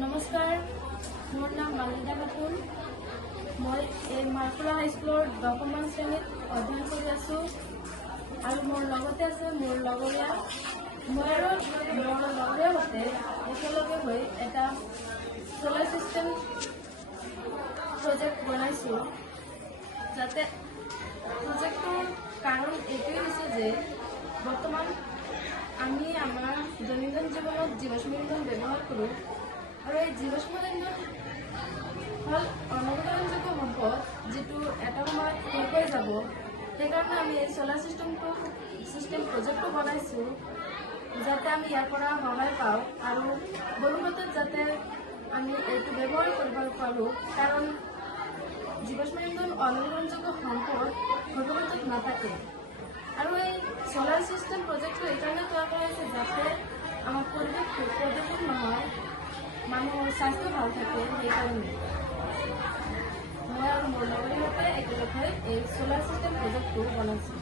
নমস্কাৰ, মোৰ নাম মালিদা খাতুন। মই এই মাৰকুৰা হাইস্কুলৰ 10মান শ্ৰেণীত অধ্যয়ন কৰি আছোঁ আৰু মোৰ লগতে আছে মোৰ লগৰীয়া। মই আৰু মোৰ লগৰীয়াহঁতে একেলগে হৈ এটা চ'লাৰ ছিষ্টেম প্ৰজেক্ট বনাইছোঁ। যাতে প্ৰজেক্টৰ কাৰণ এইটোৱেই হৈছে যে বৰ্তমান আমি আমাৰ দৈনন্দিন জীৱনত জীৱাশ্ম ইন্ধন ব্যৱহাৰ কৰোঁ আৰু এই জীৱাশ্ম ইন্ধন হ'ল অনৱীকৰণযোগ্য সম্পদ, যিটো এটা সময়ত শেষ হৈ যাব। সেইকাৰণে আমি এই চ'লাৰ ছিষ্টেম প্ৰজেক্টটো বনাইছোঁ, যাতে আমি ইয়াৰ পৰা সহায় পাওঁ আৰু ভৱিষ্যতত যাতে আমি এইটো ব্যৱহাৰ কৰিব পাৰোঁ। কাৰণ জীৱাশ্ম ইন্ধন অনৱীকৰণযোগ্য সম্পদ ভৱিষ্যতত নাথাকে। আৰু এই চ'লাৰ ছিষ্টেম প্ৰজেক্টটো এইকাৰণে তৈয়াৰ কৰা হৈছে যাতে আমাৰ পৰিৱেশ প্ৰদূষণ নহয়, মানুহৰ স্বাস্থ্য ভাল থাকে। সেইকাৰণে মই আৰু মোৰ লগৰীয়াহঁতে একেলগে এই চ'লাৰ ছিষ্টেম প্ৰজেক্টটো বনাইছোঁ।